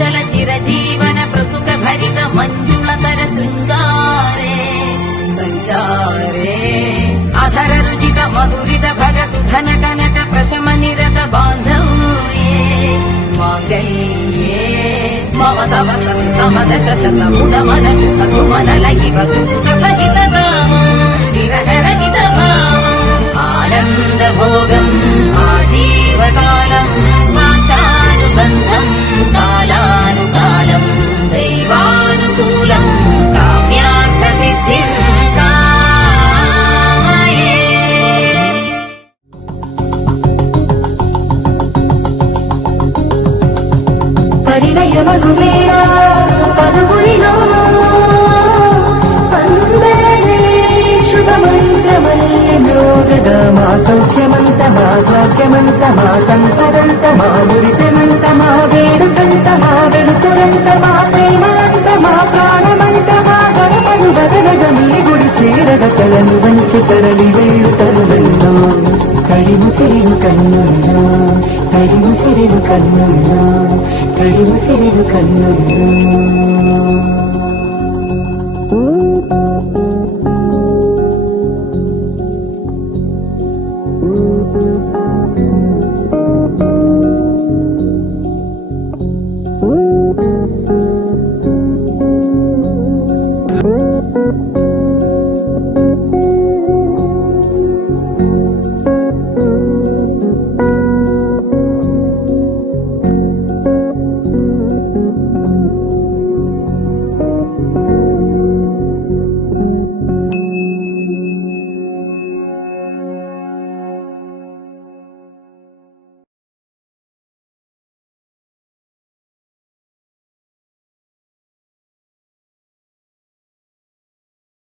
కుశల చిరజీవన ప్రసుక భరిత మంజుళతర శృంగారే సంచారే అధర రుచిత మధురిత భగ సుధన కనక ప్రశమ నిరత బాంధవ్యే మాంగళ్యే మమ తవ సతి సమదశ శత ముద మన శుభ సుమన లయివ సుసుత సహిత విరహరహిత ఆనంద భోగం ఆజీవకాలం ఆశానుబంధం కాలానుకాలం దైవానుకూలం కామ్యార్థ సిద్ధిం కామయే. పరిణయమగు వేళ పదవురిలో స్పందనలే శుభమంత్రమల్లి మ్రోగదమా సౌఖ్యమంతమా భాగ్యమంతమా సంపదంతమా మురిపెమంతమా వేడుకంతమా వెలుతురంతమా ప్రేమాంతమా ప్రాణమంతమా గణపను బదలగ మీ గుడి చేరగ తలను వంచి తరలి వేళ్ళు తరువెన్నో తడిముసిరిలు కన్నుల్లో తడిముసిరిలు కన్నుల్లో తడిముసిరిలు కన్నుల్లో